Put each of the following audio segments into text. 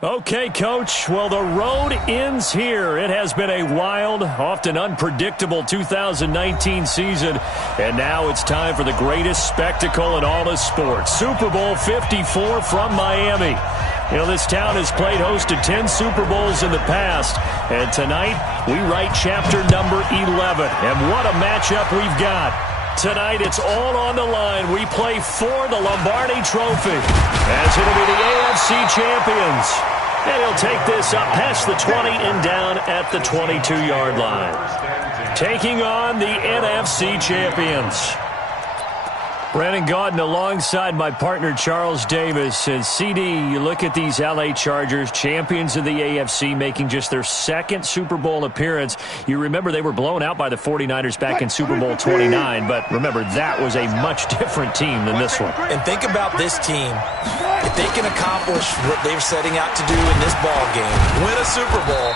Okay, Coach. Well, the road ends here. It has been a wild, often unpredictable 2019 season, and now it's time for the greatest spectacle in all of sports. Super Bowl 54 from Miami. You know, this town has played host to 10 Super Bowls in the past, and tonight we write chapter number 11. And what a matchup we've got. Tonight, it's all on the line. We play for the Lombardi Trophy, as it'll be the AFC champions. And he'll take this up past the 20 and down at the 22-yard line. Taking on the NFC champions. Brandon Gaudin alongside my partner Charles Davis. And CD, you look at these LA Chargers, champions of the AFC, making just their second Super Bowl appearance. You remember they were blown out by the 49ers back in Super Bowl 29, but remember that was a much different team than this one. And think about this team. If they can accomplish what they're setting out to do in this ball game, win a Super Bowl,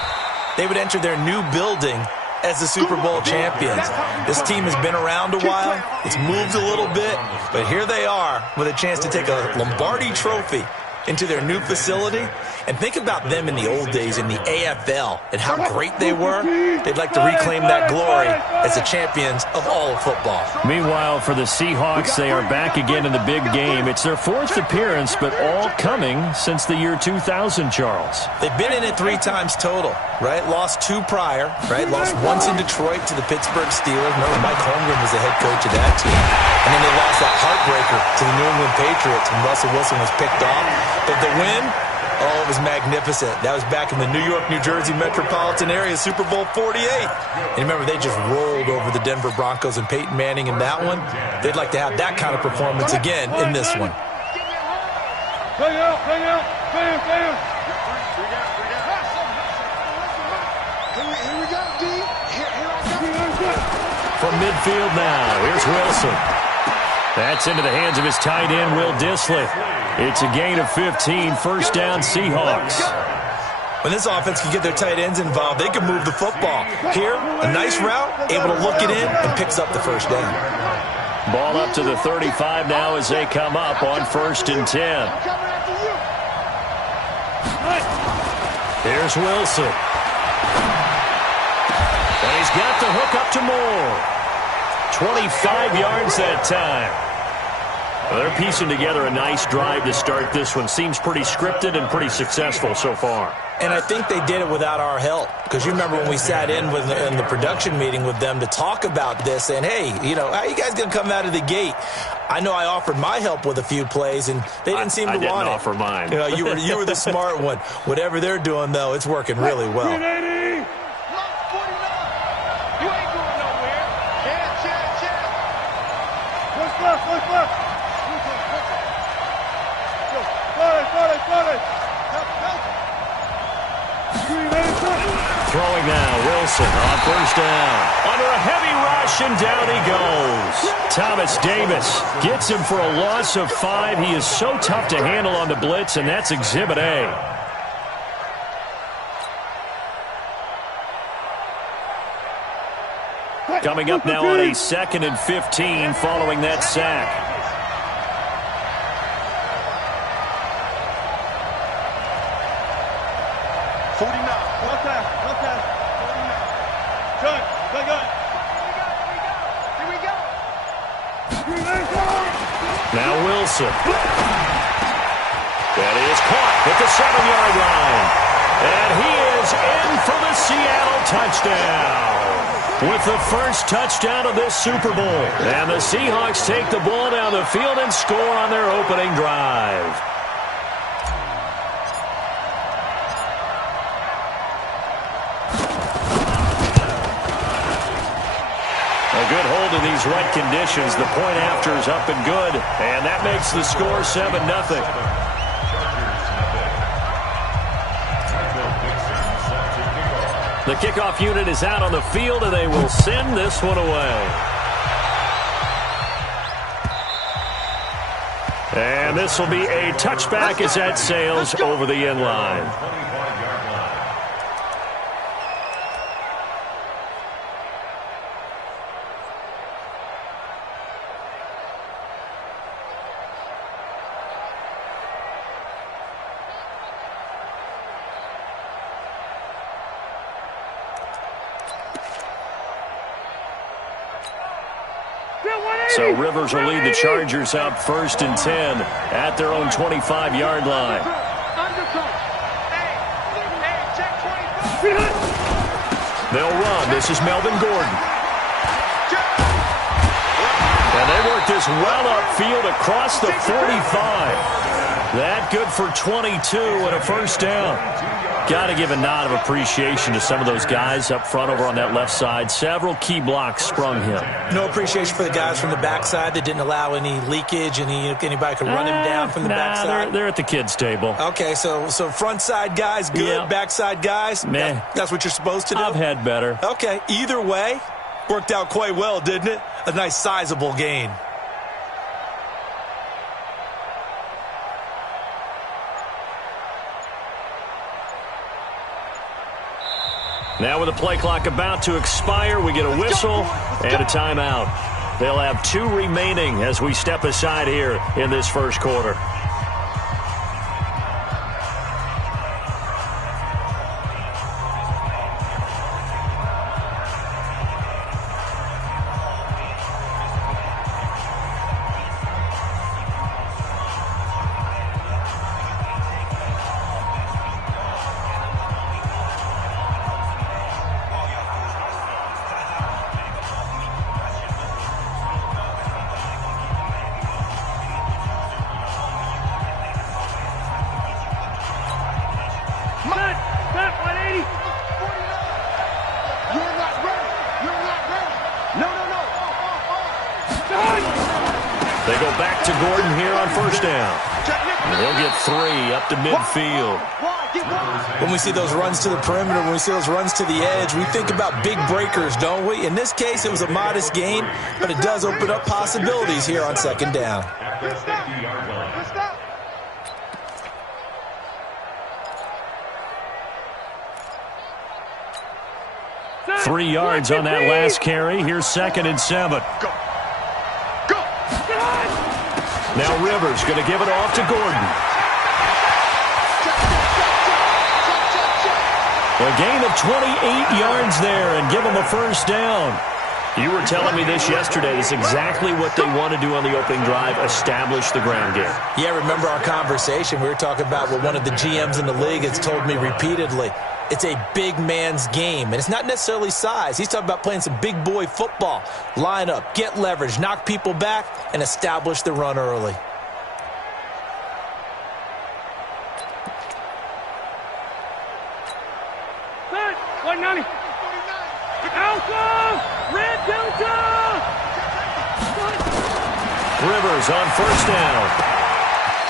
they would enter their new building as the Super Bowl champions. This team has been around a while. It's moved a little bit, but here they are with a chance to take a Lombardi Trophy into their new facility. And think about them in the old days in the AFL and how great they were. They'd like to reclaim that glory as the champions of all of football. Meanwhile, for the Seahawks, they are back again in the big game. It's their fourth appearance, but all coming since the year 2000, Charles. They've been in it 3 times total, right? Lost 2 prior, right? Lost once in Detroit to the Pittsburgh Steelers. Remember, Mike Holmgren was the head coach of that team. And then they lost that heartbreaker to the New England Patriots when Russell Wilson was picked off. But the win, oh, it was magnificent. That was back in the New York, New Jersey metropolitan area, Super Bowl 48. And remember, they just rolled over the Denver Broncos and Peyton Manning in that one. They'd like to have that kind of performance again in this one. From midfield now, here's Wilson. That's into the hands of his tight end, Will Dissly. It's a gain of 15, first down Seahawks. When this offense can get their tight ends involved, they can move the football. Here, a nice route, able to look it in, and picks up the first down. Ball up to the 35 now as they come up on 1st and 10. Here's Wilson. And he's got the hook up to Moore. 25 yards that time. Well, they're piecing together a nice drive to start this one. Seems pretty scripted and pretty successful so far. And I think they did it without our help. Because you remember when we sat in the production meeting with them to talk about this, and hey, you know, how are you guys going to come out of the gate? I know I offered my help with a few plays, and they didn't seem to want it. I didn't offer mine. You know, you were the smart one. Whatever they're doing, though, it's working really well. Throwing now, Wilson on 1st down. Under a heavy rush, and down he goes. Thomas Davis gets him for a loss of 5. He is so tough to handle on the blitz, and that's Exhibit A. Coming up now on a 2nd and 15 following that sack. Now Wilson. That is caught at the 7-yard line. And he is in for the Seattle touchdown. With the first touchdown of this Super Bowl. And the Seahawks take the ball down the field and score on their opening drive. A good hold in these wet conditions. The point after is up and good. And that makes the score 7-0. The kickoff unit is out on the field, and they will send this one away. And this will be a touchback as that sails over the end line. So Rivers will lead the Chargers up 1st and 10 at their own 25-yard line. They'll run. This is Melvin Gordon. And they work this well upfield across the 45. That good for 22 and a 1st down. Got to give a nod of appreciation to some of those guys up front over on that left side. Several key blocks sprung him. No appreciation for the guys from the backside that didn't allow any leakage, and anybody could run him down from the backside. They're at the kids' table. Okay, so front side guys good, yeah. Backside guys, meh. That's what you're supposed to do? I've had better. Okay, either way, worked out quite well, didn't it? A nice sizable gain. Now with the play clock about to expire, we get a whistle and a timeout. They'll have 2 remaining as we step aside here in this 1st quarter. They go back to Gordon here on 1st down. And he'll get 3 up to midfield. When we see those runs to the perimeter, when we see those runs to the edge, we think about big breakers, don't we? In this case, it was a modest gain, but it does open up possibilities here on 2nd down. Three yards on that last carry. Here's 2nd and 7. Now Rivers going to give it off to Gordon. A gain of 28 yards there and give him a 1st down. You were telling me this yesterday. This is exactly what they want to do on the opening drive, establish the ground game. Yeah, remember our conversation. We were talking about what one of the GMs in the league has told me repeatedly. It's a big man's game, and it's not necessarily size. He's talking about playing some big boy football. Line up, get leverage, knock people back, and establish the run early. Rivers on 1st down.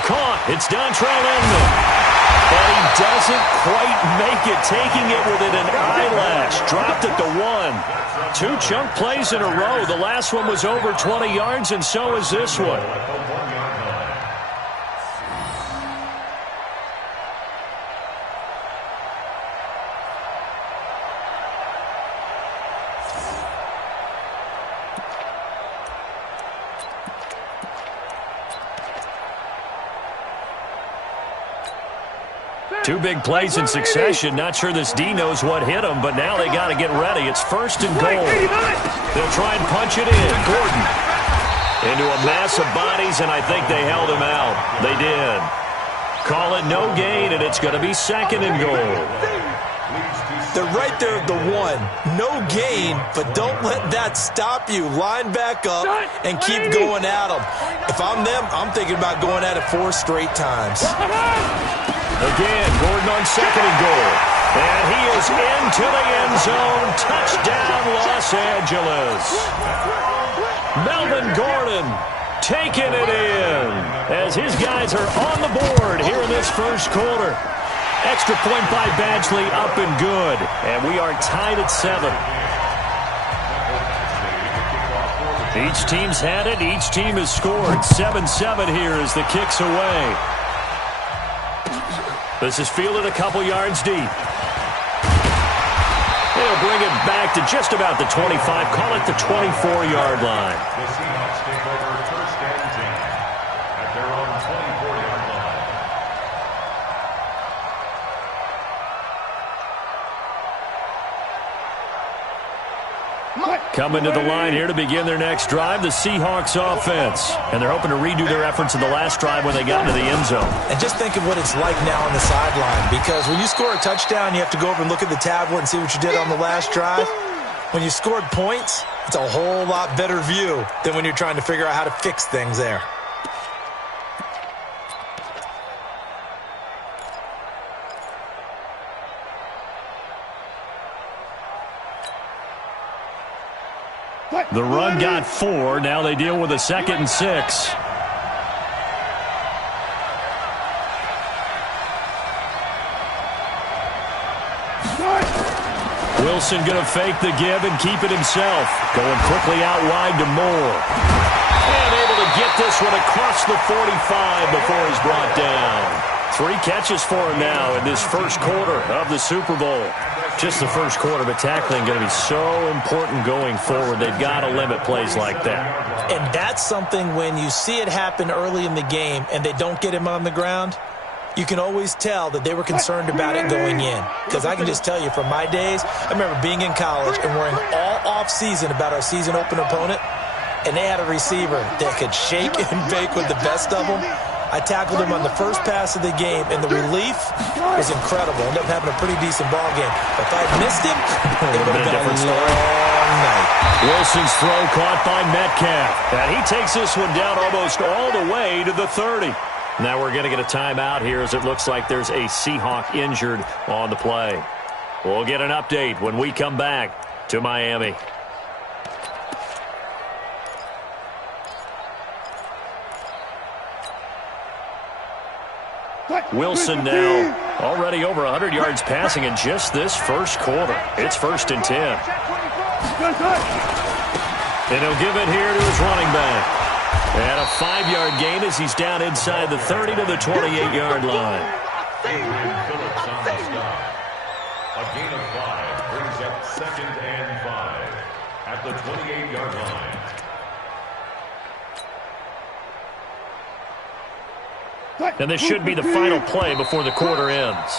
Caught. It's Dontrell Inman. But he doesn't quite make it, taking it within an eyelash. Dropped at the 1. 2 chunk plays in a row. The last one was over 20 yards, and so is this one. Two big plays in succession. Not sure this D knows what hit him, but now they got to get ready. It's 1st and goal. They'll try and punch it in. Gordon into a mass of bodies, and I think they held him out. They did. Call it no gain, and it's going to be 2nd and goal. They're right there at the 1. No gain, but don't let that stop you. Line back up and keep going at them. If I'm them, I'm thinking about going at it 4 straight times. Again, Gordon on 2nd and goal. And he is into the end zone. Touchdown, Los Angeles. Melvin Gordon taking it in as his guys are on the board here in this 1st quarter. Extra point by Badgley, up and good. And we are tied at 7. Each team's had it. Each team has scored. 7-7 here as the kick's away. This is fielded a couple yards deep. They'll bring it back to just about the 25. Call it the 24-yard line. The Seahawks take over 1st and 10 at their own 24-yard line. Coming to the line here to begin their next drive, the Seahawks offense. And they're hoping to redo their efforts in the last drive when they got into the end zone. And just think of what it's like now on the sideline, because when you score a touchdown, you have to go over and look at the tablet and see what you did on the last drive. When you scored points, it's a whole lot better view than when you're trying to figure out how to fix things there. The run got 4. Now they deal with a 2nd and 6. Wilson going to fake the give and keep it himself. Going quickly out wide to Moore. And able to get this one across the 45 before he's brought down. 3 catches for him now in this first quarter of the Super Bowl. Just the first quarter, but tackling going to be so important going forward. They've got to limit plays like that. And that's something when you see it happen early in the game and they don't get him on the ground, you can always tell that they were concerned about it going in. Because I can just tell you from my days, I remember being in college and worrying all off-season about our season opener opponent, and they had a receiver that could shake and bake with the best of them. I tackled him on the first pass of the game, and the relief was incredible. Ended up having a pretty decent ball game. But if I had missed him, it would have been a long night. Wilson's throw caught by Metcalf. And he takes this one down almost all the way to the 30. Now we're going to get a timeout here as it looks like there's a Seahawk injured on the play. We'll get an update when we come back to Miami. Wilson now already over 100 yards passing in just this first quarter. It's 1st and 10. And he'll give it here to his running back. And a 5-yard gain as he's down inside the 30 to the 28-yard line. A gain of 5 brings up 2nd and 5 at the 28-yard line. And this should be the final play before the quarter ends.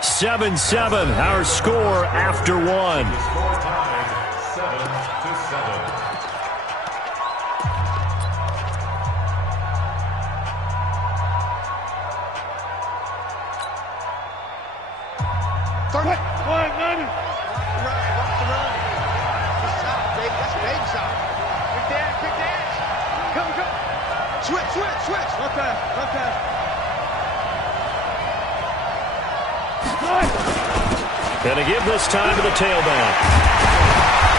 7-7, our score after 1. Score tied 7-7. Switch. Okay. Going to give this time to the tailback.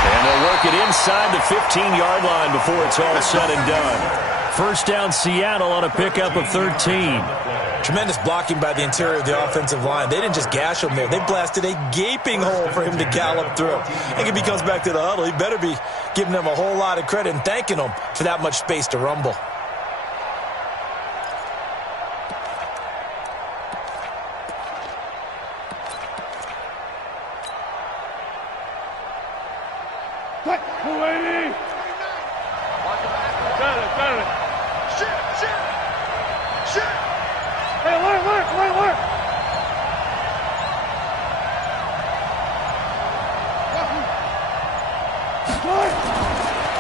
And they'll work it inside the 15-yard line before it's all said and done. First down Seattle on a pickup of 13. Tremendous blocking by the interior of the offensive line. They didn't just gash him there. They blasted a gaping hole for him to gallop through. I think if he comes back to the huddle, he better be giving them a whole lot of credit and thanking them for that much space to rumble.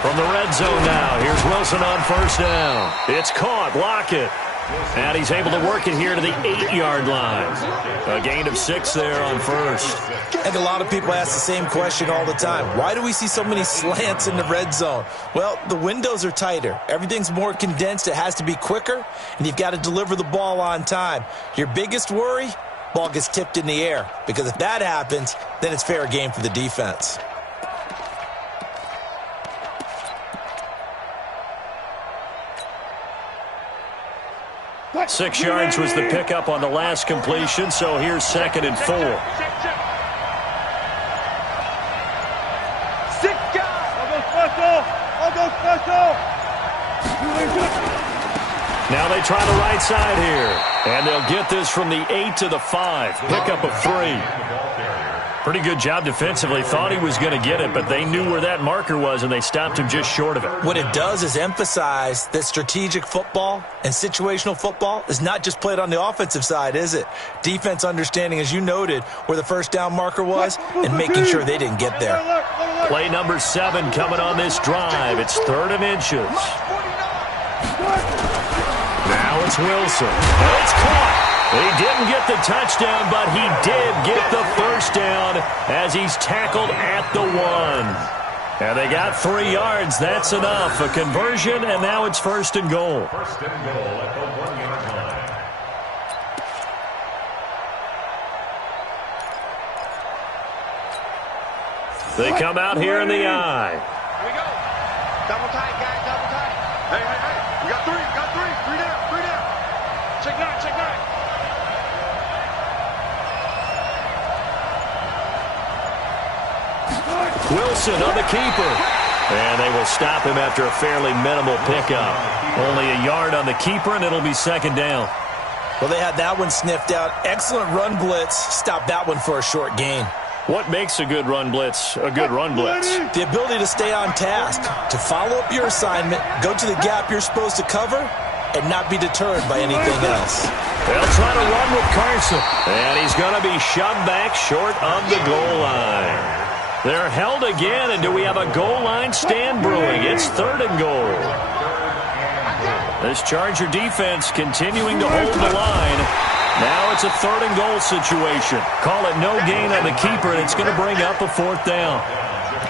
From the red zone now, here's Wilson on first down. It's caught, Lockett. And he's able to work it here to the 8-yard line. A gain of 6 there on first. I think a lot of people ask the same question all the time. Why do we see so many slants in the red zone? Well, the windows are tighter. Everything's more condensed. It has to be quicker, and you've got to deliver the ball on time. Your biggest worry, ball gets tipped in the air. Because if that happens, then it's fair game for the defense. Six yards was the pickup on the last completion, so here's 2nd and 4. Now they try the right side here, and they'll get this from the 8 to the 5. Pickup of 3. Pretty good job defensively. Thought he was going to get it, but they knew where that marker was, and they stopped him just short of it. What it does is emphasize that strategic football and situational football is not just played on the offensive side, is it? Defense understanding, as you noted, where the first down marker was and making sure they didn't get there. Play number 7 coming on this drive. It's 3rd and inches. Now it's Wilson. And it's caught. He didn't get the touchdown, but he did get the first down as he's tackled at the 1. And they got 3 yards. That's enough. A conversion, and now it's 1st and goal. First and goal at the 1-yard line. They come out here in the eye. Here we go. Double tight, guys. Double tight. Hey, hey, hey. We got 3. We got 3. 3 down. 3 down. Check 9. Check 9. Wilson on the keeper. And they will stop him after a fairly minimal pickup. Only a yard on the keeper, and it'll be 2nd down. Well, they had that one sniffed out. Excellent run blitz. Stopped that one for a short gain. What makes a good run blitz a good run blitz? The ability to stay on task, to follow up your assignment, go to the gap you're supposed to cover, and not be deterred by anything else. They'll try to run with Carson. And he's going to be shoved back short of the goal line. They're held again, and do we have a goal line stand brewing? It's 3rd and goal. This Charger defense continuing to hold the line. Now it's a 3rd and goal situation. Call it no gain on the keeper, and it's going to bring up a 4th down.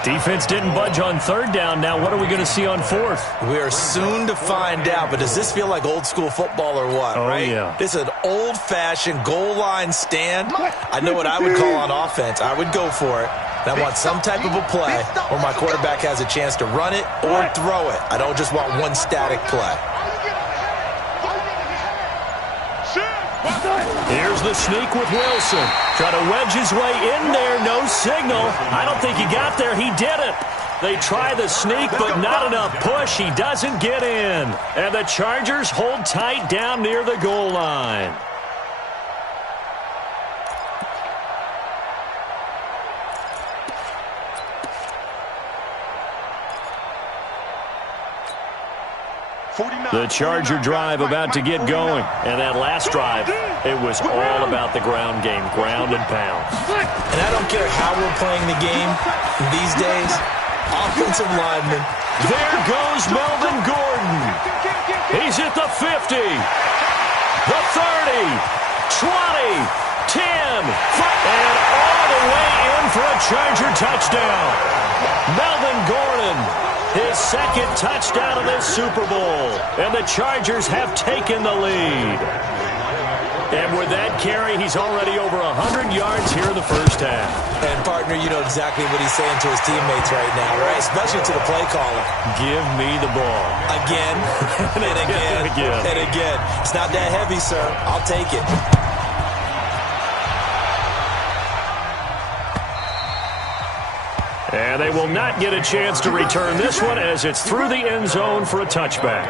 Defense didn't budge on 3rd down. Now what are we going to see on 4th? We are soon to find out, but does this feel like old school football or what, right? Yeah. This is an old-fashioned goal line stand. I know what I would call on offense. I would go for it. And I want some type of a play where my quarterback has a chance to run it or throw it. I don't just want one static play. Here's the sneak with Wilson. Try to wedge his way in there. No signal. I don't think he got there. He didn't. They try the sneak, but not enough push. He doesn't get in. And the Chargers hold tight down near the goal line. The Charger drive about to get going. And that last drive, it was all about the ground game, ground and pound. And I don't care how we're playing the game these days. Offensive lineman. There goes Melvin Gordon. He's at the 50, the 30, 20, 10, and all the way in for a Charger touchdown. Melvin Gordon, his 2nd touchdown of this Super Bowl. And the Chargers have taken the lead. And with that carry, he's already over 100 yards here in the first half. And, partner, you know exactly what he's saying to his teammates right now, right? Especially to the play caller. Give me the ball. Again, and again, and again. It's not that heavy, sir. I'll take it. And they will not get a chance to return this one as it's through the end zone for a touchback.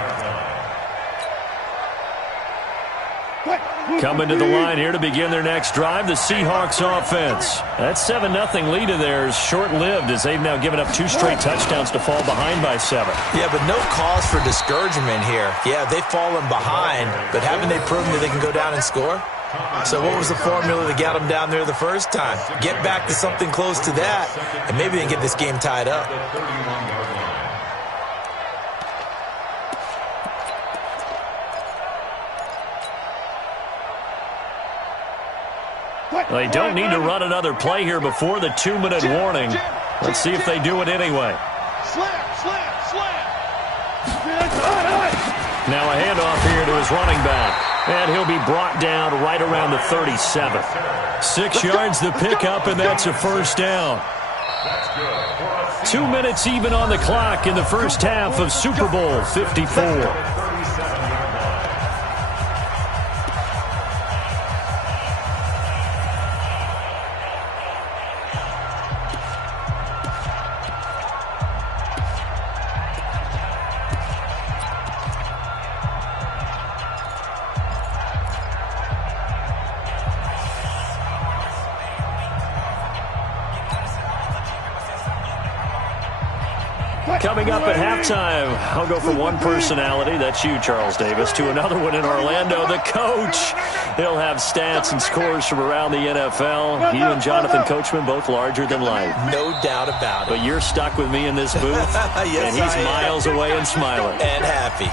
Coming to the line here to begin their next drive, the Seahawks offense. That 7-0 lead of theirs short-lived as they've now given up 2 straight touchdowns to fall behind by 7. Yeah, but no cause for discouragement here. Yeah, they've fallen behind, but haven't they proven that they can go down and score? So what was the formula that got them down there the first time? Get back to something close to that, and maybe they can get this game tied up. They don't need to run another play here before the 2-minute warning. Let's see if they do it anyway. Now a handoff here to his running back. And he'll be brought down right around the 37. 6 yards the pickup, and that's a first down. 2 minutes even on the clock in the first half of Super Bowl 54. Coming up at halftime, I'll go from one personality, that's you, Charles Davis, to another one in Orlando, the coach. He'll have stats and scores from around the NFL. He and Jonathan Coachman, both larger than life. No doubt about it. But you're stuck with me in this booth, yes, and he's miles away and smiling. And happy.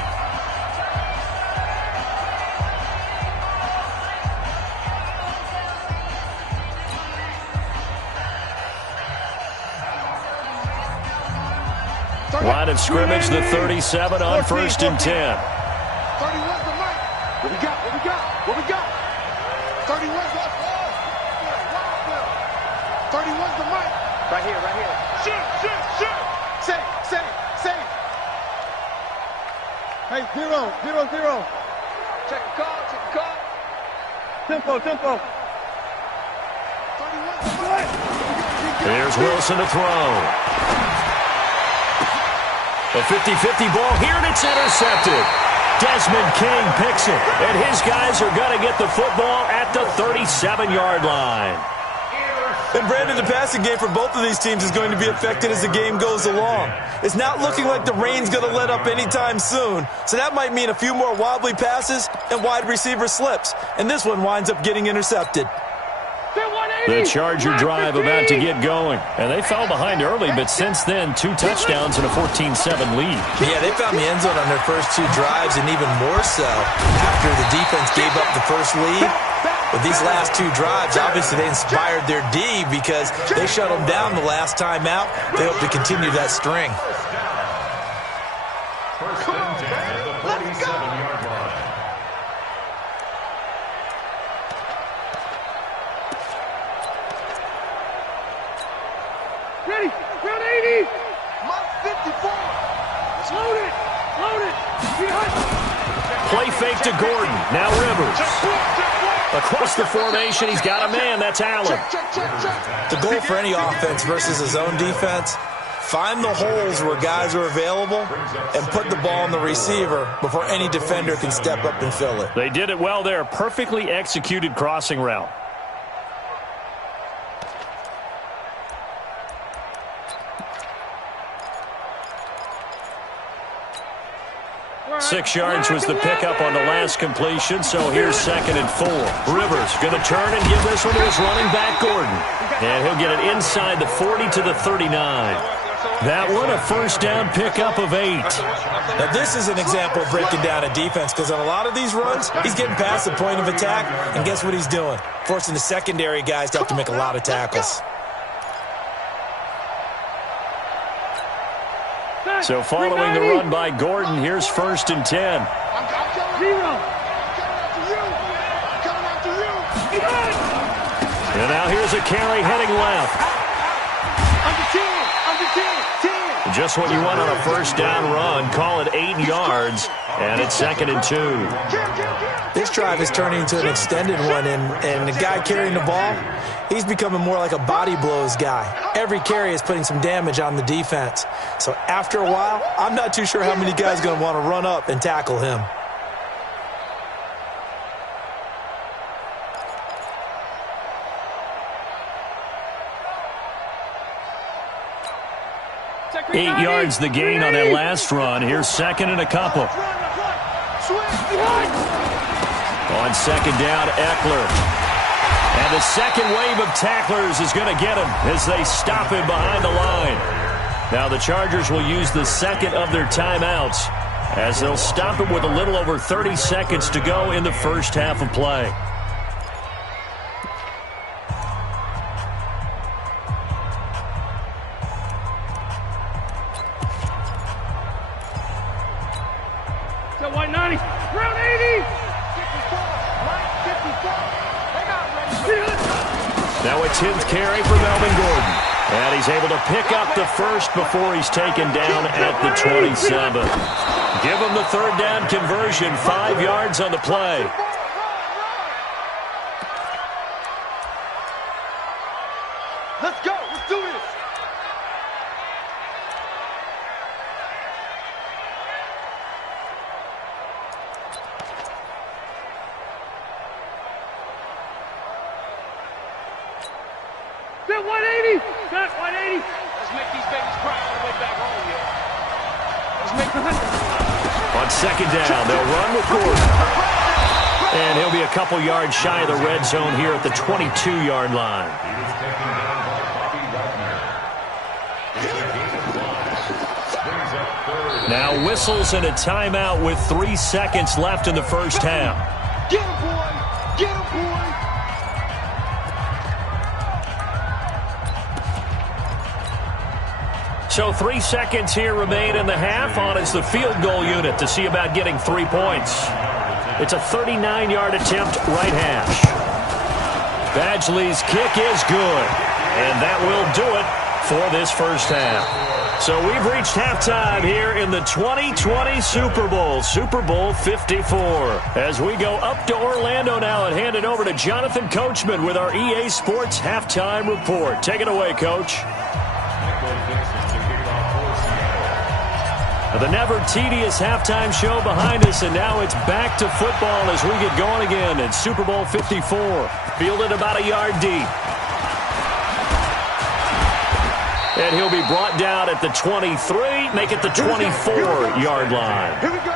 Line of scrimmage, the 37 on 1st and 10. 31's the mic. What we got? What we got? What we got? 31's the 31's the mic. Right here, right here. Shoot. Say. Hey, 0. Check the call. Tempo. 31's the mic. Here's Wilson to throw. A 50-50 ball here, and it's intercepted. Desmond King picks it, and his guys are going to get the football at the 37-yard line. And Brandon, the passing game for both of these teams is going to be affected as the game goes along. It's not looking like the rain's going to let up anytime soon, so that might mean a few more wobbly passes and wide receiver slips, and this one winds up getting intercepted. The Charger drive about to get going. And they fell behind early, but since then, 2 touchdowns and a 14-7 lead. Yeah, they found the end zone on their first 2 drives, and even more so after the defense gave up the first lead. But these last 2 drives, obviously they inspired their D because they shut them down the last time out. They hope to continue that string. First and 10 at the 47-yard line. Ready, round 80. Mark 54. Load it. Play fake to Gordon. Now Rivers. Across the formation, he's got a man. That's Allen. The goal for any offense versus a zone defense, find the holes where guys are available and put the ball on the receiver before any defender can step up and fill it. They did it well there. Perfectly executed crossing route. 6 yards was the pickup on the last completion, so here's 2nd and 4. Rivers going to turn and give this one to his running back, Gordon. And he'll get it inside the 40 to the 39. That one, a first down pickup of 8. Now, this is an example of breaking down a defense because on a lot of these runs, he's getting past the point of attack, and guess what he's doing? Forcing the secondary guys to have to make a lot of tackles. So following the run by Gordon, here's 1st and 10. And now here's a carry heading left. Just what you want on a first down run. Call it 8 yards, and it's 2nd and 2. This drive is turning into an extended one, and the guy carrying the ball, he's becoming more like a body blows guy. Every carry is putting some damage on the defense. So after a while, I'm not too sure how many guys are going to want to run up and tackle him. Eight yards the gain on that last run. Here's 2nd and a couple. On 2nd down, Eckler. And the second wave of tacklers is going to get him as they stop him behind the line. Now the Chargers will use the 2nd of their timeouts as they'll stop him with a little over 30 seconds to go in the first half of play. Now a 10th carry for Melvin Gordon. And he's able to pick up the first before he's taken down at the 27. Give him the 3rd down conversion, 5 yards on the play. Let's go. Let's do this. That 180. That 180. Let's make these babies cry all the way back home, yeah. On second down, they'll run with Gordon. And he'll be a couple yards shy of the red zone here at the 22-yard line. Now whistles and a timeout with 3 seconds left in the first half. Get him, boy! Get him, boy! So 3 seconds here remain in the half. On is the field goal unit to see about getting 3 points. It's a 39-yard attempt, right hash. Badgley's kick is good. And that will do it for this first half. So we've reached halftime here in the 2020 Super Bowl, Super Bowl 54. As we go up to Orlando now and hand it over to Jonathan Coachman with our EA Sports Halftime Report. Take it away, Coach. The never-tedious halftime show behind us, and now it's back to football as we get going again in Super Bowl 54. Fielded about a yard deep. And he'll be brought down at the 23, make it the 24-yard line. Here we go!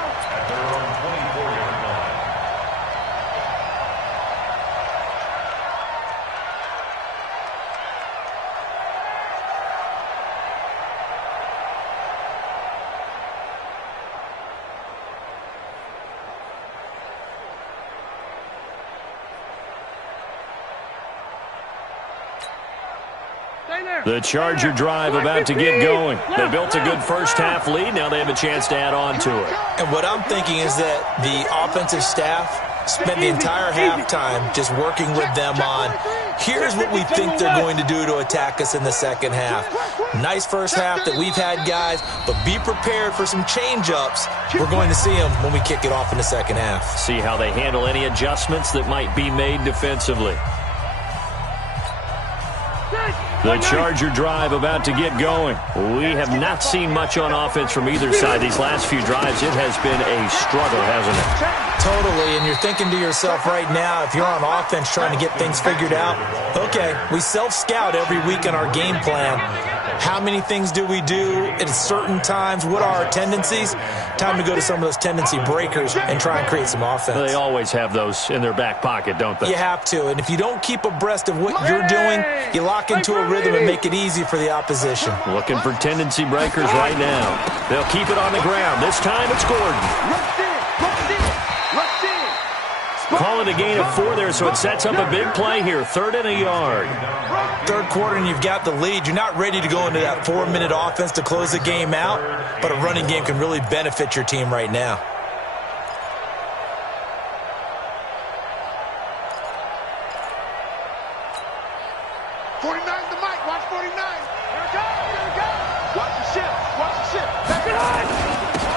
The Charger drive about to get going. They built a good first half lead. Now they have a chance to add on to it. And what I'm thinking is that the offensive staff spent the entire halftime just working with them on, here's what we think they're going to do to attack us in the second half. Nice first half that we've had, guys, but be prepared for some change-ups. We're going to see them when we kick it off in the second half. See how they handle any adjustments that might be made defensively. The Charger drive about to get going. We have not seen much on offense from either side these last few drives. It has been a struggle, hasn't it? Totally, and you're thinking to yourself right now, if you're on offense trying to get things figured out, okay, we self-scout every week in our game plan. How many things do we do at certain times? What are our tendencies? Time to go to some of those tendency breakers and try and create some offense. They always have those in their back pocket, don't they? You have to, and if you don't keep abreast of what you're doing, you lock into a rhythm and make it easy for the opposition. Looking for tendency breakers right now. They'll keep it on the ground. This time it's Gordon. Calling a gain of 4 there, so it sets up a big play here. 3rd and a yard. Third quarter and you've got the lead. You're not ready to go into that 4-minute offense to close the game out, but a running game can really benefit your team right now.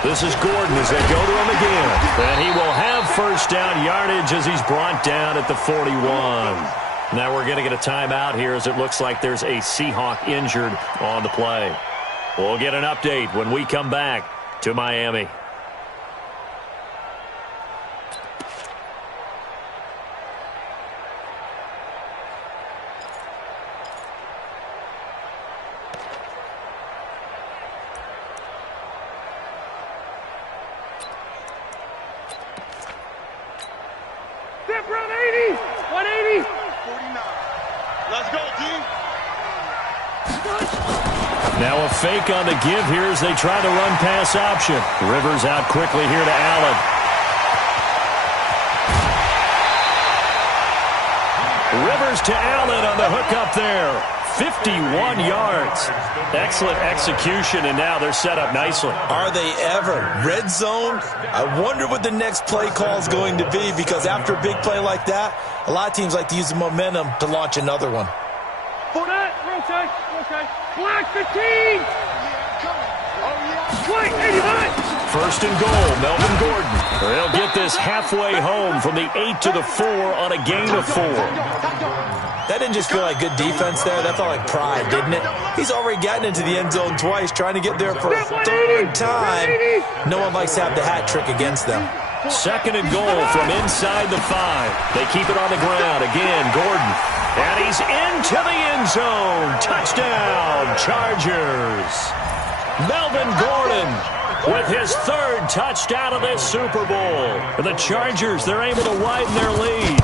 This is Gordon as they go to him again. And he will have first down yardage as he's brought down at the 41. Now we're going to get a timeout here as it looks like there's a Seahawk injured on the play. We'll get an update when we come back to Miami. Now a fake on the give here as they try the run pass option. Rivers out quickly here to Allen. Rivers to Allen on the hook up there. 51 yards. Excellent execution, and now they're set up nicely. Are they ever? Red zone? I wonder what the next play call is going to be, because after a big play like that, a lot of teams like to use the momentum to launch another one. Black 15! White 89! First and goal, Melvin Gordon. They'll get this halfway home from the 8 to the 4 on a gain of 4. That didn't just feel like good defense there. That felt like pride, didn't it? He's already gotten into the end zone twice, trying to get there for a third time. No one likes to have the hat trick against them. Second and goal from inside the 5. They keep it on the ground. Again, Gordon. And he's into the end zone. Touchdown, Chargers. Melvin Gordon with his third touchdown of this Super Bowl. And the Chargers, they're able to widen their lead.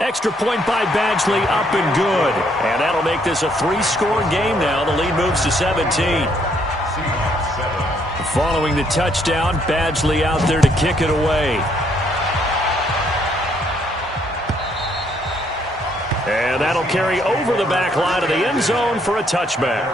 Extra point by Badgley, up and good. And that'll make this a 3-score game now. The lead moves to 17. Following the touchdown, Badgley out there to kick it away. And that'll carry over the back line of the end zone for a touchback.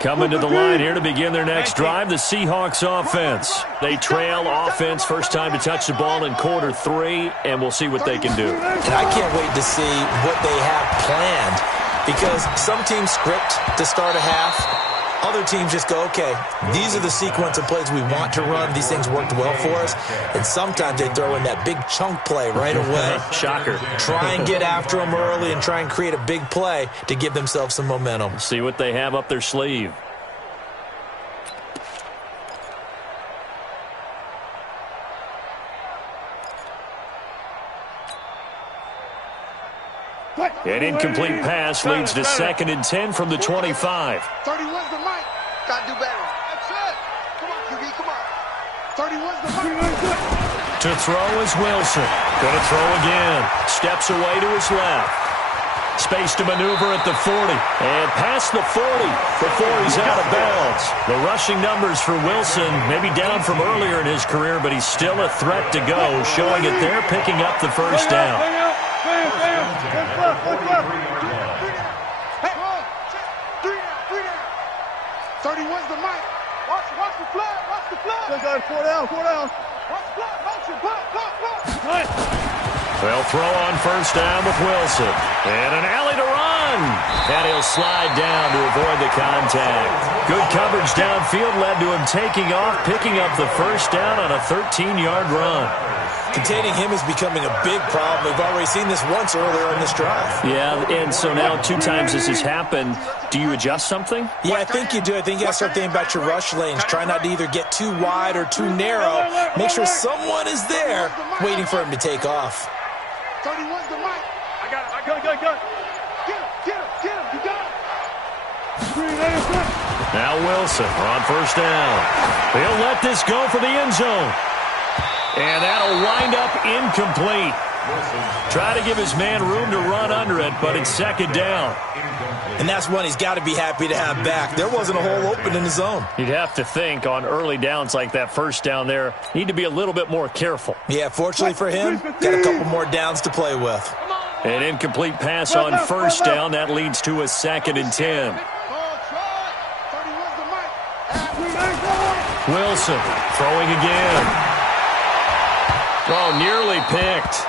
Coming to the line here to begin their next drive, the Seahawks offense. They trail offense, first time to touch the ball in quarter 3, and we'll see what they can do. And I can't wait to see what they have planned, because some teams script to start a half. Other teams just go, okay, these are the sequence of plays we want to run. These things worked well for us. And sometimes they throw in that big chunk play right away. Shocker. Try and get after them early and try and create a big play to give themselves some momentum. See what they have up their sleeve. An incomplete pass leads to 2nd and 10 from the 25. 31's the mic. Gotta do better. That's it. Come on, QB, come on. 31's the mic. To throw is Wilson. Gonna throw again. Steps away to his left. Space to maneuver at the 40. And past the 40 before he's out of bounds. The rushing numbers for Wilson maybe down from earlier in his career, but he's still a threat to go, showing it there, picking up the first down. Hey, 31's the mic. Watch the flag. Watch the flag. 4 down. Watch the flag. Motion. Block. They'll throw on first down with Wilson. And an alley to run. And he'll slide down to avoid the contact. Good coverage downfield led to him taking off, picking up the first down on a 13-yard run. Containing him is becoming a big problem. We've already seen this once earlier in this drive. Yeah, and so now 2 times this has happened. Do you adjust something? Yeah, I think you do. I think you got to start thinking about your rush lanes. Try not to either get too wide or too narrow. Make sure someone is there waiting for him to take off. 31's the mic. I got it. Get him. You got it. Now Wilson on first down. He'll let this go for the end zone. And that'll wind up incomplete. Try to give his man room to run under it, but it's 2nd down. And that's one he's got to be happy to have back. There wasn't a hole open in the zone. You'd have to think on early downs like that first down there, need to be a little bit more careful. Yeah, fortunately for him, got a couple more downs to play with. An incomplete pass on first down. That leads to a 2nd and 10. Wilson throwing again. Oh, nearly picked.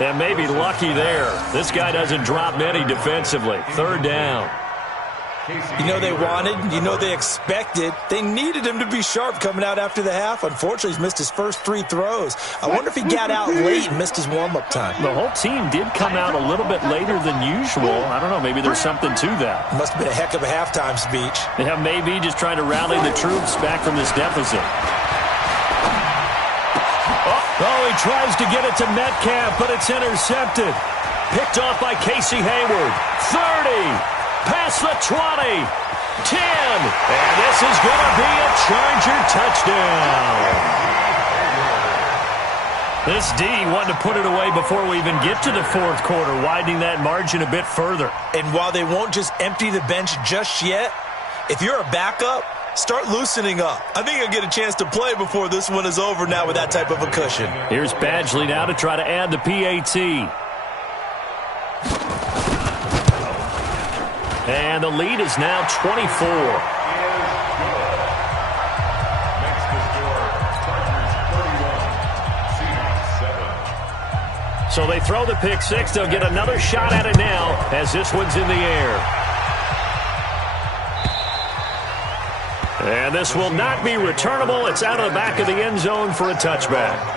And maybe lucky there. This guy doesn't drop many defensively. 3rd down. You know they wanted, you know they expected. They needed him to be sharp coming out after the half. Unfortunately, he's missed his first 3 throws. I wonder if he got out late and missed his warm-up time. The whole team did come out a little bit later than usual. I don't know, maybe there's something to that. Must have been a heck of a halftime speech. Yeah, maybe just trying to rally the troops back from this deficit. Oh, he tries to get it to Metcalf, but it's intercepted. Picked off by Casey Hayward. 30. Past the 20. 10. And this is going to be a Charger touchdown. This D wanted to put it away before we even get to the 4th quarter, widening that margin a bit further. And while they won't just empty the bench just yet, if you're a backup, start loosening up. I think you'll get a chance to play before this one is over now with that type of a cushion. Here's Badgley now to try to add the PAT. And the lead is now 24. So they throw the pick 6. They'll get another shot at it now as this one's in the air. And this will not be returnable. It's out of the back of the end zone for a touchback.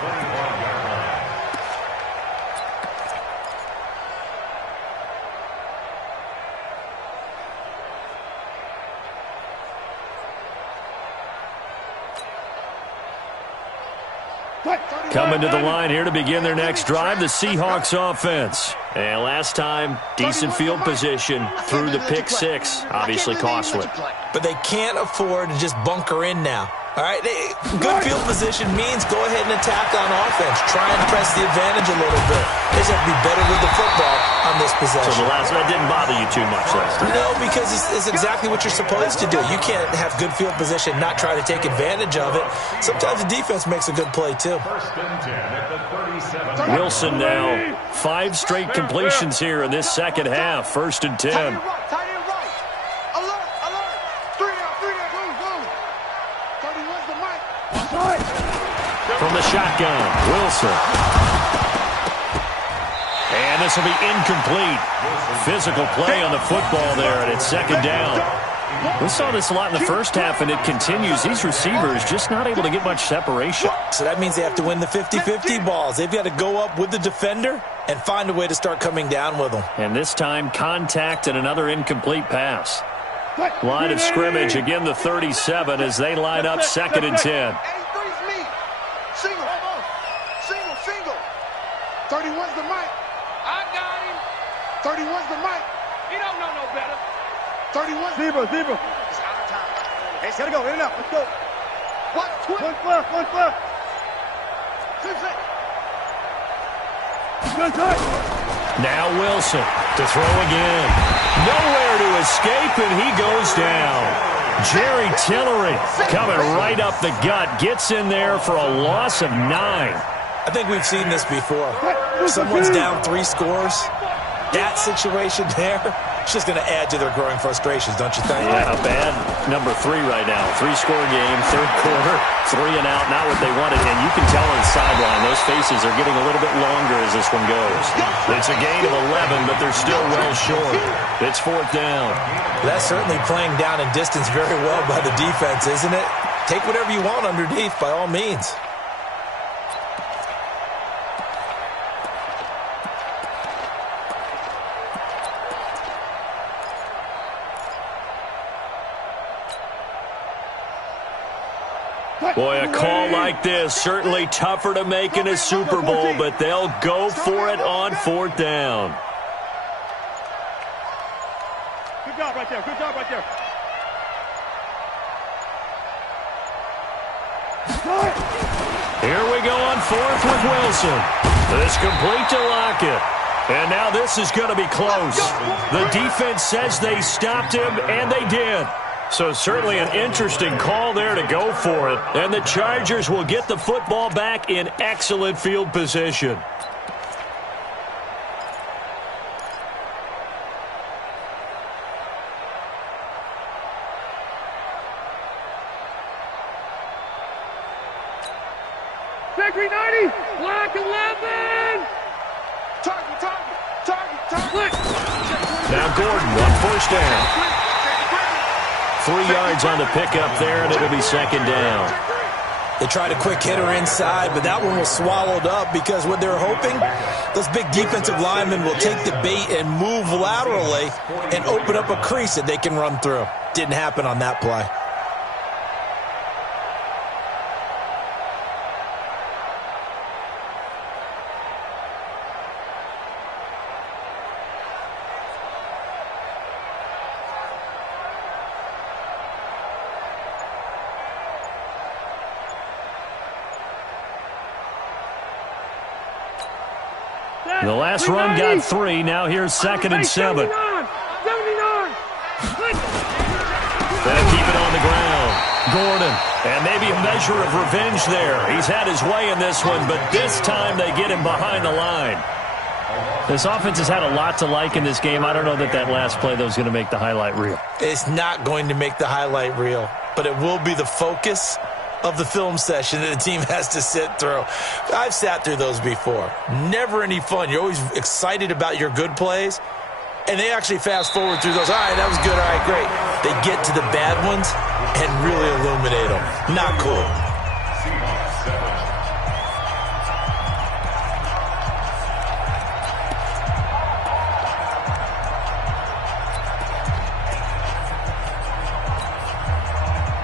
Coming to the line here to begin their next drive, the Seahawks offense. And last time, decent field position through the pick six. Obviously costly. But they can't afford to just bunker in now. All right, good field position means go ahead and attack on offense. Try and press the advantage a little bit. They just have to be better with the football on this possession. So that didn't bother you too much last time? No, because it's exactly what you're supposed to do. You can't have good field position, not try to take advantage of it. Sometimes the defense makes a good play, too. Wilson now, 5 straight completions here in this second half. 1st and 10. From the shotgun, Wilson. And this will be incomplete. Physical play on the football there, and it's 2nd down. We saw this a lot in the first half, and it continues. These receivers just not able to get much separation. So that means they have to win the 50-50 balls. They've got to go up with the defender and find a way to start coming down with them. And this time, contact and another incomplete pass. Line of scrimmage, again the 37 as they line up 2nd and 10. 31's the mic. I got him. 31's the mic. He don't know no better. 31's Zebra. It's out of time. Hey, Gotta go, in and out. Let's go. What? One flip. 2 seconds. Now Wilson to throw again. Nowhere to escape, and he goes down. Jerry Tillery coming right up the gut. Gets in there for a loss of 9. I think we've seen this before. Someone's down 3 scores. That situation there, it's just going to add to their growing frustrations, don't you think? Yeah, bad number 3 right now. 3-score game, 3rd quarter, 3 and out, not what they wanted. And you can tell on the sideline, those faces are getting a little bit longer as this one goes. It's a gain of 11, but they're still well short. It's 4th down. That's certainly playing down in distance very well by the defense, isn't it? Take whatever you want underneath, by all means. Boy, a call like this, certainly tougher to make in a Super Bowl, but they'll go for it on 4th down. Good job right there. Here we go on 4th with Wilson. This complete to Lockett. And now this is going to be close. The defense says they stopped him, and they did. So certainly an interesting call there to go for it. And the Chargers will get the football back in excellent field position. Secondary 90. Block 11. Target. Now Gordon, 1 first down. 3 yards on the pickup there, and it'll be 2nd down. They tried a quick hitter inside, but that one was swallowed up because what they're hoping, those big defensive linemen will take the bait and move laterally and open up a crease that they can run through. Didn't happen on that play. The last run got 3. Now here's 2nd and 7. 79. They'll keep it on the ground. Gordon, and maybe a measure of revenge there. He's had his way in this one, but this time they get him behind the line. This offense has had a lot to like in this game. I don't know that last play, though, is going to make the highlight reel. It's not going to make the highlight reel, but it will be the focus of the film session that the team has to sit through. I've sat through those before. Never any fun. You're always excited about your good plays, and they actually fast forward through those. All right, that was good. All right, great. They get to the bad ones and really illuminate them. Not cool.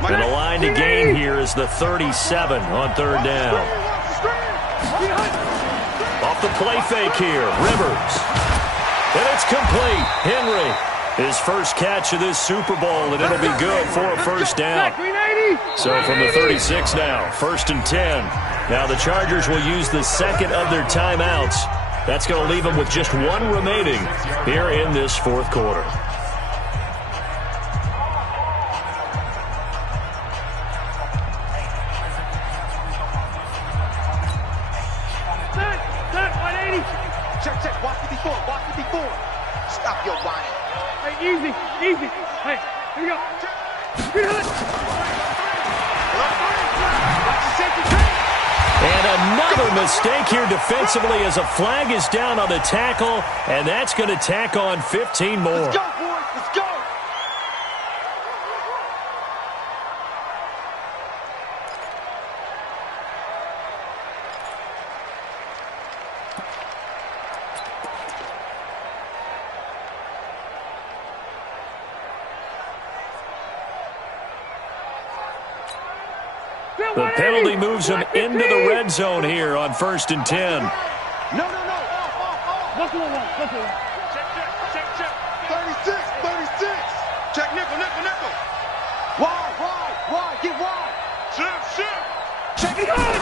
And the line to gain here is the 37 on 3rd down. Off the play fake here, Rivers. And it's complete. Henry, his first catch of this Super Bowl, and it'll be good for a first down. So from the 36 now, 1st and 10. Now the Chargers will use the second of their timeouts. That's going to leave them with just one remaining here in this fourth quarter. Check. Watch it before. Stop your whining. Hey, easy. Hey, here we go. Good hit. And another mistake here defensively as a flag is down on the tackle, and that's going to tack on 15 more. Let's go, boys. Let's go. The penalty moves him into the red zone here on 1st and 10. No. Buffalo one. Check. 36. Check nickel. Wide. Get wide. Shift. Check it out.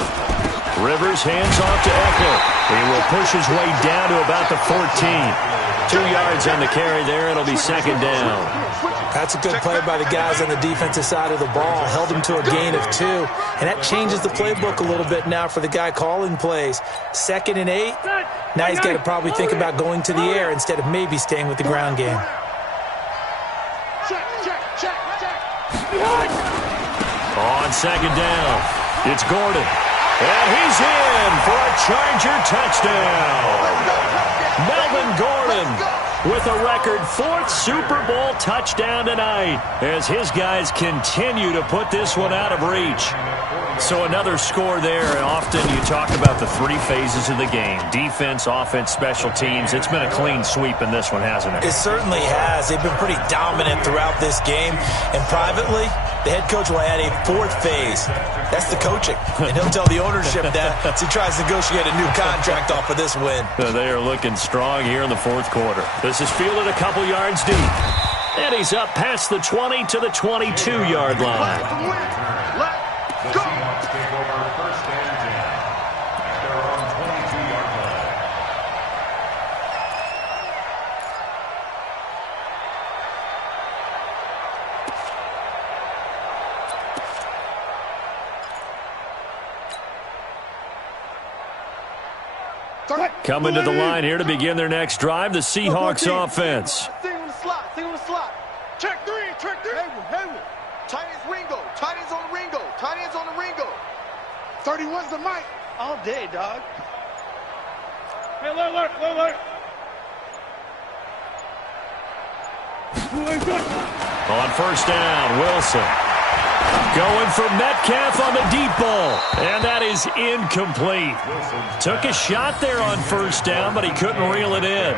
Rivers hands off to Eckler. He will push his way down to about the 14. 2 yards on the carry there. It'll be second down. That's a good play by the guys on the defensive side of the ball. Held him to a gain of 2. And that changes the playbook a little bit now for the guy calling plays. 2nd and 8. Now he's got to probably think about going to the air instead of maybe staying with the ground game. Check. On second down, it's Gordon. And he's in for a Charger touchdown. Melvin Gordon with a record 4th Super Bowl touchdown tonight as his guys continue to put this one out of reach. So another score there. Often you talk about the 3 phases of the game: defense, offense, special teams. It's been a clean sweep in this one, hasn't it? It certainly has. They've been pretty dominant throughout this game. And privately, the head coach will add a 4th phase. That's the coaching. And he'll tell the ownership that as he tries to negotiate a new contract off of this win. They are looking strong here in the fourth quarter. This is fielded a couple yards deep. And he's up past the 20 to the 22-yard line. Let's go. Take over 1st and 10 at their own 22-yard line. Coming to the line here to begin their next drive, the Seahawks offense. Sing on the slot. Check three. Hayward. Tight ends Ringo. Tight ends on the Ringo. 31's the mic. All day, dog. Hey, alert. On 1st down, Wilson. Going for Metcalf on the deep ball. And that is incomplete. Took a shot there on 1st down, but he couldn't reel it in.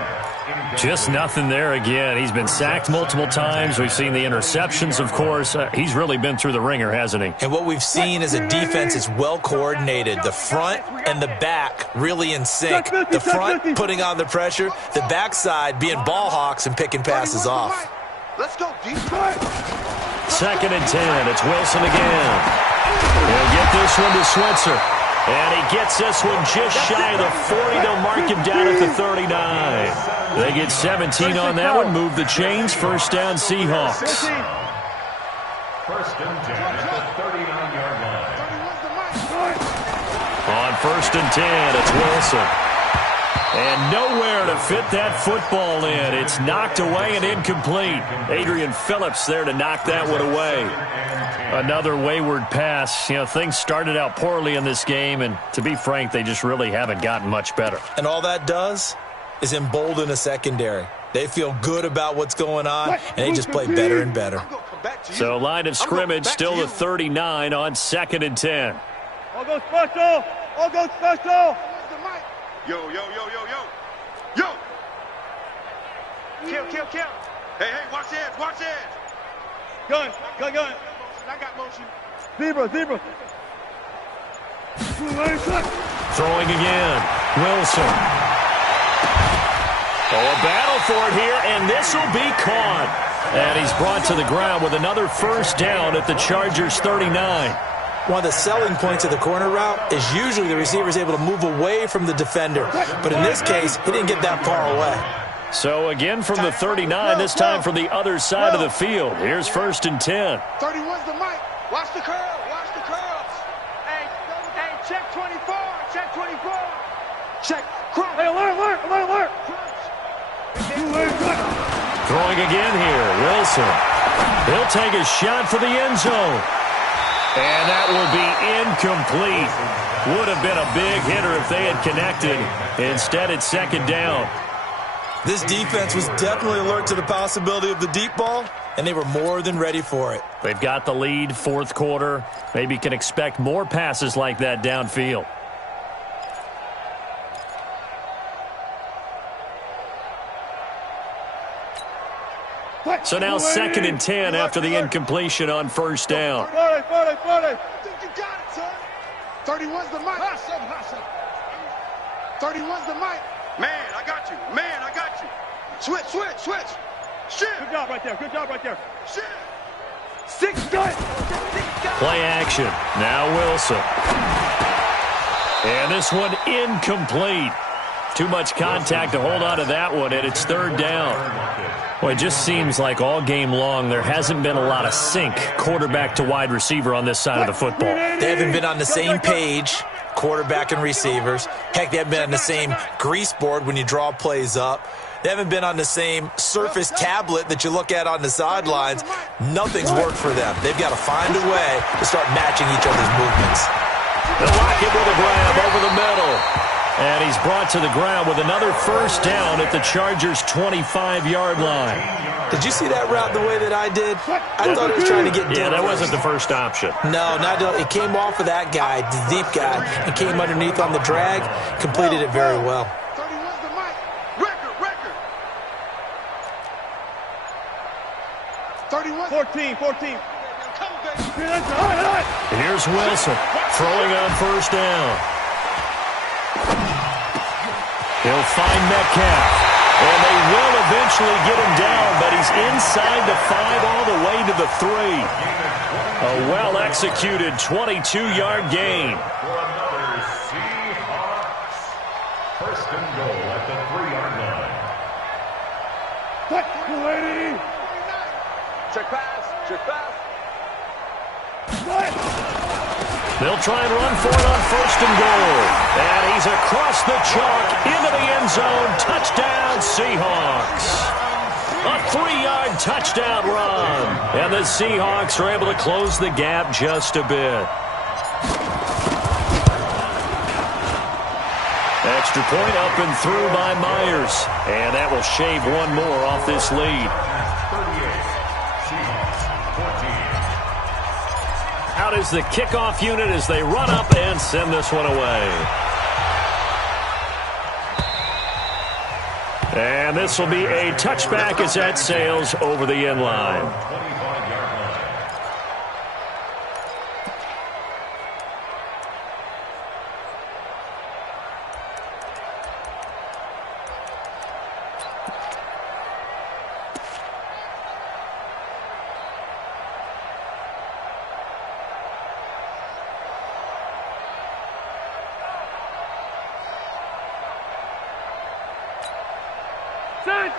Just nothing there again. He's been sacked multiple times. We've seen the interceptions, of course. He's really been through the ringer, hasn't he? And what we've seen is a defense is well coordinated. The front and the back really in sync. The front putting on the pressure. The backside being ball hawks and picking passes off. Let's go, deep. 2nd and 10. It's Wilson again. He'll get this one to Switzer. And he gets this one just shy of the 40. They'll mark him down at the 39. They get 17 on that one. Move the chains. 1st down, Seahawks. 1st and 10 at the 39-yard line. On 1st and 10, it's Wilson. And nowhere to fit that football in. It's knocked away and incomplete. Adrian Phillips there to knock that one away. Another wayward pass. You know, things started out poorly in this game, and to be frank, they just really haven't gotten much better. And all that does is embolden a secondary. They feel good about what's going on, and they just play better and better. So line of scrimmage still the 39 on 2nd and 10. All go special. Yo. Kill. Hey, watch the edge. Gun. I got motion. Zebra. Throwing again. Wilson. Oh, a battle for it here, and this will be caught. And he's brought to the ground with another first down at the Chargers' 39. One of the selling points of the corner route is usually the receiver is able to move away from the defender. But in this case, he didn't get that far away. So again from the 39, this time from the other side of the field. Here's 1st and 10. 31's the mic. Watch the curl. Watch the curls. Hey, check 24. Check 24. Check. Hey, alert. Throwing again here, Wilson. He'll take a shot for the end zone. And that will be incomplete. Would have been a big hitter if they had connected. Instead, it's 2nd down. This defense was definitely alert to the possibility of the deep ball, and they were more than ready for it. They've got the lead, 4th quarter. Maybe can expect more passes like that downfield. So now 2nd and 10 after the incompletion on 1st down. 40. I think you got it, son. 31's the mic. 31's the mic. Man, I got you. Switch. Shit. Good job right there. Shit. 6 guys. Play action. Now Wilson. And this one incomplete. Too much contact to hold on to that one, and it's 3rd down. Well, it just seems like all game long there hasn't been a lot of sync quarterback to wide receiver on this side of the football. They haven't been on the same page, quarterback and receivers. Heck, they haven't been on the same grease board when you draw plays up. They haven't been on the same Surface tablet that you look at on the sidelines. Nothing's worked for them. They've got to find a way to start matching each other's movements. They'll lock it with a grab over the middle. And he's brought to the ground with another first down at the Chargers' 25-yard line. Did you see that route the way that I did? I thought he was trying to get deep. Yeah, that wasn't the first option. No, it came off of that guy, the deep guy, and came underneath on the drag, completed it very well. 31's the mic. Record. 31. 14. Come, baby. Here's Wilson throwing on first down. He'll find Metcalf, and they will eventually get him down, but he's inside the 5 all the way to the 3. A well-executed 22-yard gain. For another Seahawks. 1st and goal at the 3-yard line. Check pass. They'll try and run for it on 1st and goal. And he's across the chalk into the end zone. Touchdown, Seahawks. A 3-yard touchdown run. And the Seahawks are able to close the gap just a bit. Extra point up and through by Myers. And that will shave one more off this lead. 38. Seahawks 14. Out is the kickoff unit as they run up and send this one away. And this will be a touchback as that sails over the end line. 25-yard line.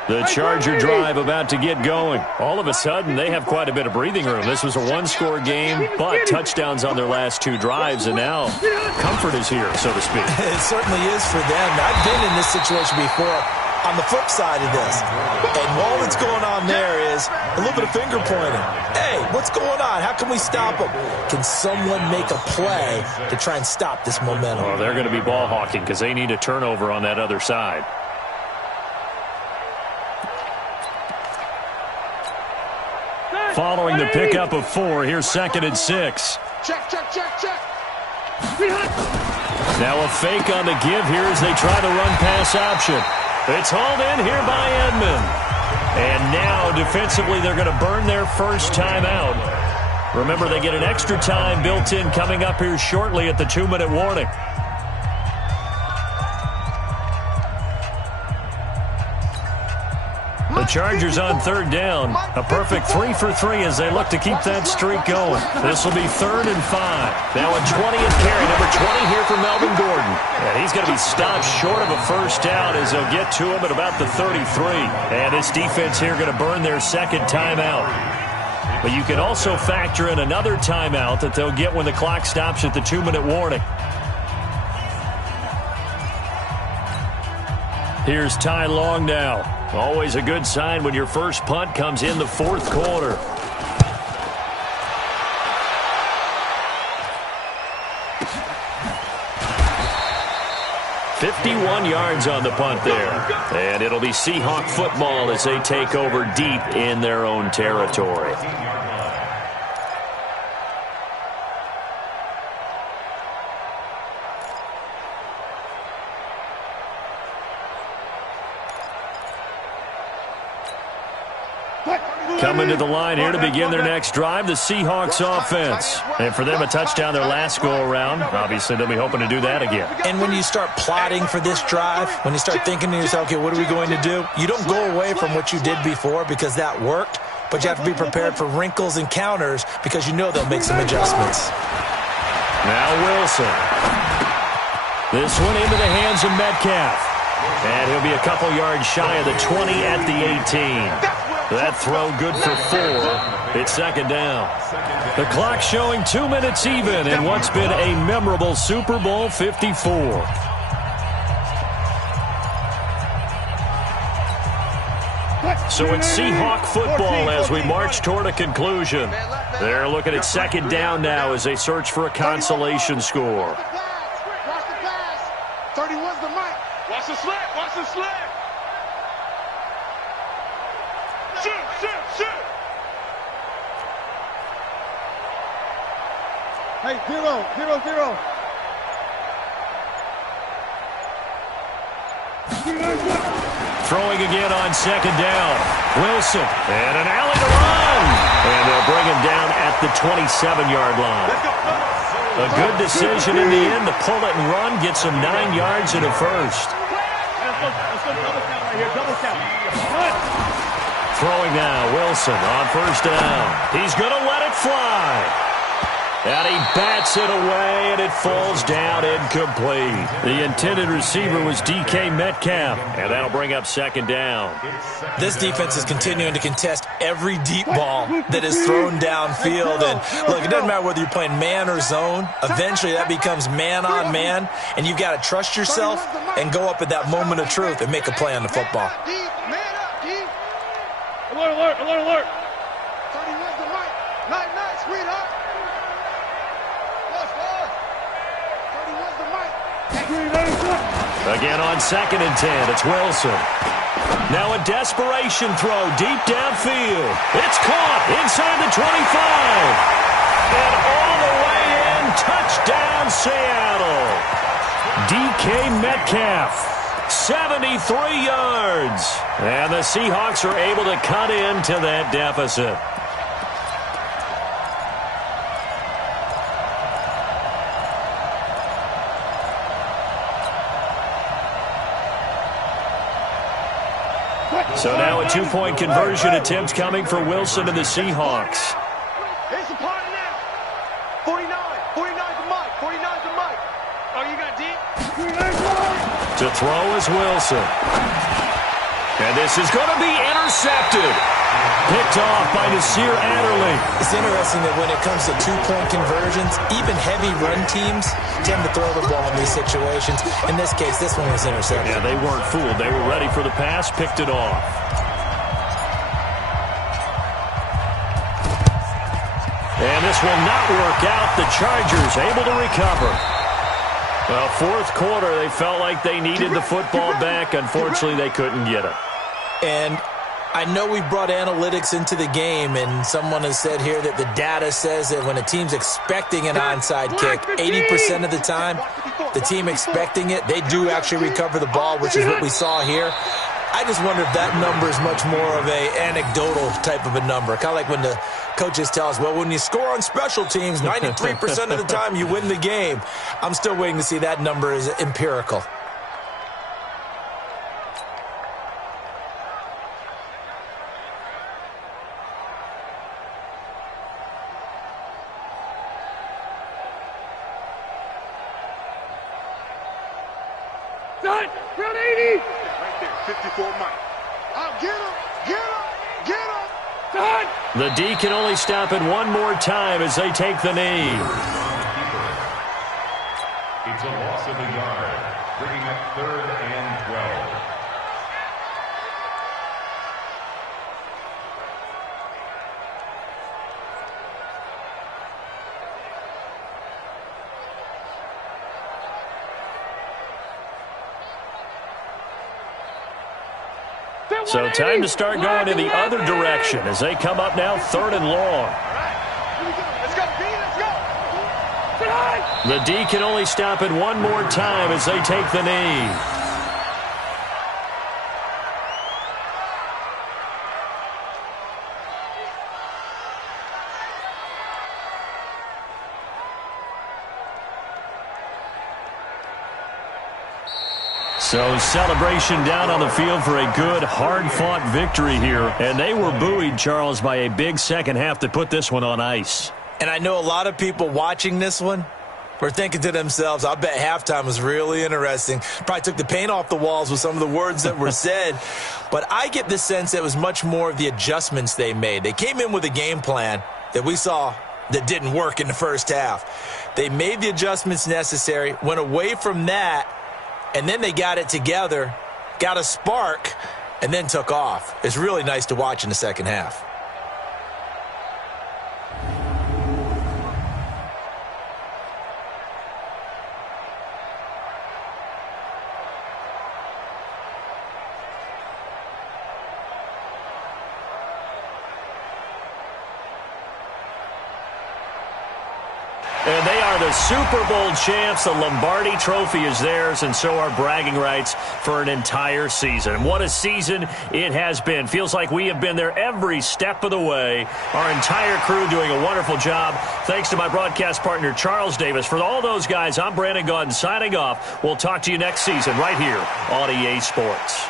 The Charger drive about to get going. All of a sudden, they have quite a bit of breathing room. This was a one-score game, but touchdowns on their last 2 drives, and now comfort is here, so to speak. It certainly is for them. I've been in this situation before on the flip side of this. And all that's going on there is a little bit of finger pointing. Hey, what's going on? How can we stop them? Can someone make a play to try and stop this momentum? Well, they're going to be ball hawking because they need a turnover on that other side. Following the pickup of 4, here's 2nd and 6. Check. Now a fake on the give here as they try the run-pass option. It's hauled in here by Edmond. And now defensively they're going to burn their first timeout. Remember, they get an extra time built in coming up here shortly at the 2-minute warning. Chargers on third down. A perfect 3 for 3 as they look to keep that streak going. This will be 3rd and 5. Now a 20th carry. Number 20 here for Melvin Gordon. And he's going to be stopped short of a first down as they'll get to him at about the 33. And this defense here going to burn their second timeout. But you can also factor in another timeout that they'll get when the clock stops at the 2-minute warning. Here's Ty Long now. Always a good sign when your first punt comes in the 4th quarter. "51 yards on the punt there. And it'll be Seahawk football as they take over deep in their own territory. Coming to the line here to begin their next drive, the Seahawks offense. And for them, a touchdown their last go-around. Obviously, they'll be hoping to do that again. And when you start plotting for this drive, when you start thinking to yourself, okay, what are we going to do? You don't go away from what you did before because that worked, but you have to be prepared for wrinkles and counters because you know they'll make some adjustments. Now Wilson. This one into the hands of Metcalf. And he'll be a couple yards shy of the 20 at the 18. That throw good for 4. It's 2nd down. The clock showing 2 minutes even in what's been a memorable Super Bowl 54. So it's Seahawk football as we march toward a conclusion. They're looking at 2nd down now as they search for a consolation score. Watch the pass. 31's the mic. Watch the slant. Watch the slant. Shoot. Hey, 0. Throwing again on 2nd down. Wilson. And an alley to run. And they'll bring him down at the 27-yard line. A good decision in the end to pull it and run. Get some 9 yards in a first. Let's go double count right here. Double count. Throwing now, Wilson on 1st down. He's going to let it fly. And he bats it away, and it falls down incomplete. The intended receiver was DK Metcalf, and that'll bring up 2nd down. This defense is continuing to contest every deep ball that is thrown downfield. And look, it doesn't matter whether you're playing man or zone. Eventually, that becomes man on man, and you've got to trust yourself and go up at that moment of truth and make a play on the football. Alert. 31's the mic. Night, sweetheart. Again on 2nd and 10, it's Wilson. Now a desperation throw deep downfield. It's caught inside the 25. And all the way in, touchdown Seattle. DK Metcalf, 73 yards. And the Seahawks are able to cut into that deficit. So now a 2-point conversion attempt coming for Wilson and the Seahawks. It's a party now. 49's the mic. 49's the mic. Oh, you got deep? To throw is Wilson. And this is going to be intercepted. Picked off by Nasir Adderley. It's interesting that when it comes to 2-point conversions, even heavy run teams tend to throw the ball in these situations. In this case, this one was intercepted. Yeah, they weren't fooled. They were ready for the pass, picked it off. And this will not work out. The Chargers able to recover. Well, 4th quarter, they felt like they needed the football back. Unfortunately, they couldn't get it. And I know we brought analytics into the game, and someone has said here that the data says that when a team's expecting an onside kick, 80% of the time, the team expecting it, they do actually recover the ball, which is what we saw here. I just wonder if that number is much more of a anecdotal type of a number. Kind of like when the coaches tell us, well, when you score on special teams, 93% of the time you win the game. I'm still waiting to see that number is empirical. Done. Round 80. Right there, 54 Mike. Get him, get him, get him. Done. The D can only stop it one more time as they take the knee. It's a loss of a yard, bringing up 3rd and 12. So time to start going in the other direction as they come up now 3rd and long. Let's go, B, let's go. The D can only stop it one more time as they take the knee. So celebration down on the field for a good, hard-fought victory here. And they were buoyed, Charles, by a big second half that put this one on ice. And I know a lot of people watching this one were thinking to themselves, I bet halftime was really interesting. Probably took the paint off the walls with some of the words that were said. But I get the sense that it was much more of the adjustments they made. They came in with a game plan that we saw that didn't work in the first half. They made the adjustments necessary, went away from that, and then they got it together, got a spark, and then took off. It's really nice to watch in the second half. And they are the Super Bowl champs. The Lombardi Trophy is theirs, and so are bragging rights for an entire season. What a season it has been. Feels like we have been there every step of the way. Our entire crew doing a wonderful job. Thanks to my broadcast partner, Charles Davis. For all those guys, I'm Brandon Gaudin signing off. We'll talk to you next season right here on EA Sports.